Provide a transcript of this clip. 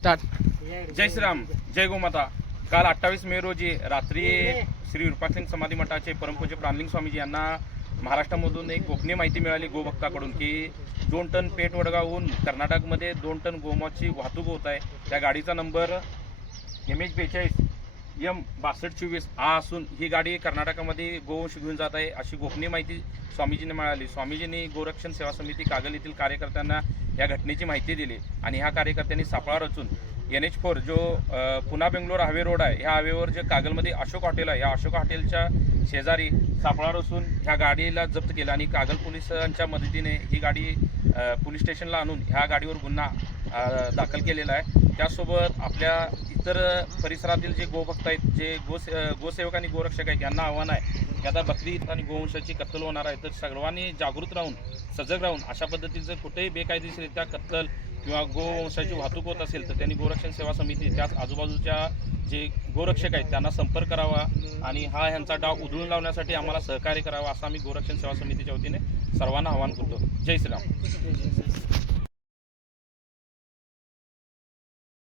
Start. जय श्रीराम जय गोमाता. काल अठ्ठावीस मे रोजी रात्री श्री रूपासिंग समाधी मठाचे परमपूज्य प्राणलिंग स्वामीजी यांना महाराष्ट्रामधून एक गोपनीय माहिती मिळाली गोभक्ताकडून की दोन टन पेट वडगावहून कर्नाटकमध्ये दोन टन गोमाची वाहतूक होत आहे. त्या गाडीचा नंबर एम एच बेचाळीस एम बासष्ट चोवीस हा असून ही गाडी कर्नाटकामध्ये गोवंश घेऊन जात आहे अशी गोपनीय माहिती स्वामीजींनी मिळाली. स्वामीजींनी गोरक्षण सेवा समिती कागल येथील कार्यकर्त्यांना या घटनेची माहिती दिली आणि ह्या कार्यकर्त्यांनी सापळा रचून एन एच फोर जो पुन्हा बेंगलोर हायवे रोड आहे ह्या हायवेवर जे कागलमध्ये अशोक हॉटेल आहे या अशोक हॉटेलच्या शेजारी सापळा रचून ह्या गाडीला जप्त केला आणि कागल पोलिसांच्या मदतीने ही गाडी पोलीस स्टेशनला आणून ह्या गाडीवर गुन्हा दाखल केलेला आहे. त्यासोबत आपल्या तर परिसरातील जे गोभक्त आहेत जे गोसे गोसेवक आणि गोरक्षक आहेत यांना आव्हान आहे की आता बकरी आणि गोवंशाची कत्तल होणार आहे. तर सर्वांनी जागृत राहून सजग राहून अशा पद्धतीचं कुठेही बेकायदेशीरित्या कत्तल किंवा गोवंशाची वाहतूक होत असेल तर त्यांनी गोरक्षण सेवा समिती त्याच आजूबाजूच्या जे गोरक्षक आहेत त्यांना संपर्क करावा आणि हा ह्यांचा डाव उधळून लावण्यासाठी आम्हाला सहकार्य करावा असं आम्ही गोरक्षण सेवा समितीच्या वतीने सर्वांना आवाहन करतो. जय श्रीराम.